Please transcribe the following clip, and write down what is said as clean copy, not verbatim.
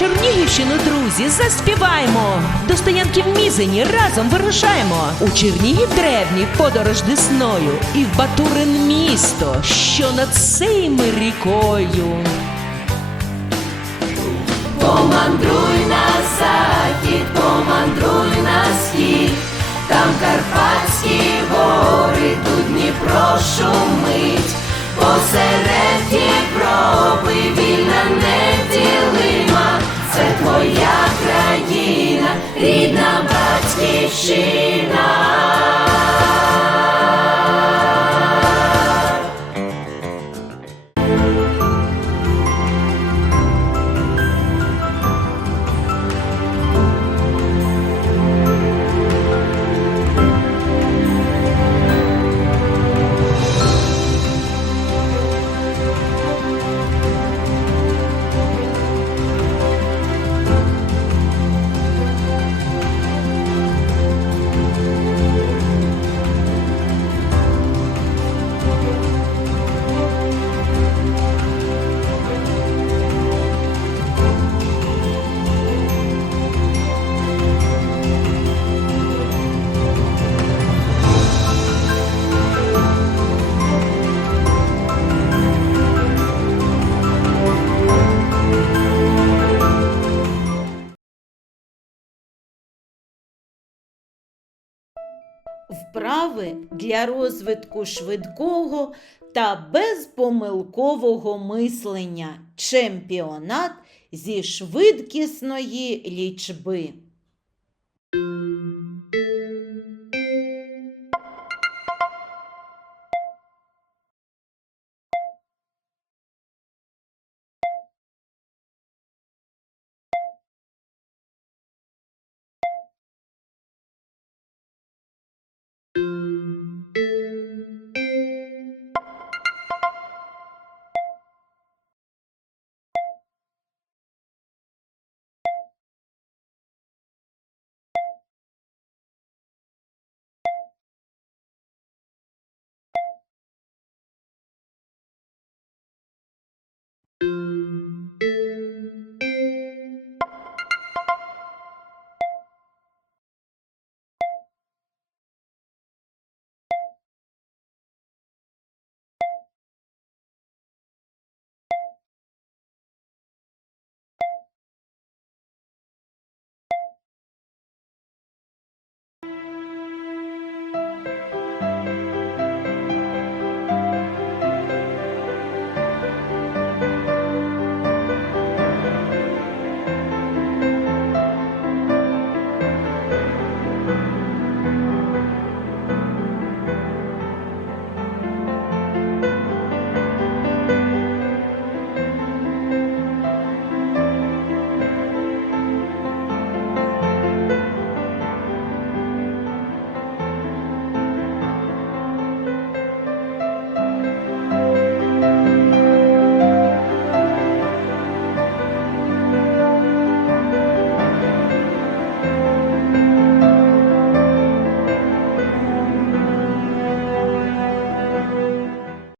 Чернігівщину, друзі, заспіваємо. До стоянки в Мізені разом вирушаємо. У Чернігів древній подорож Десною і в Батурин місто, що над сейми рікою. Помандруй на захід, помандруй на схід, там Карпатські гори, тут Дніпро шумить, посеред Європи вільна неділима, це твоя країна, рідна батьківщина. Вправи для розвитку швидкого та безпомилкового мислення. Чемпіонат зі швидкісної лічби.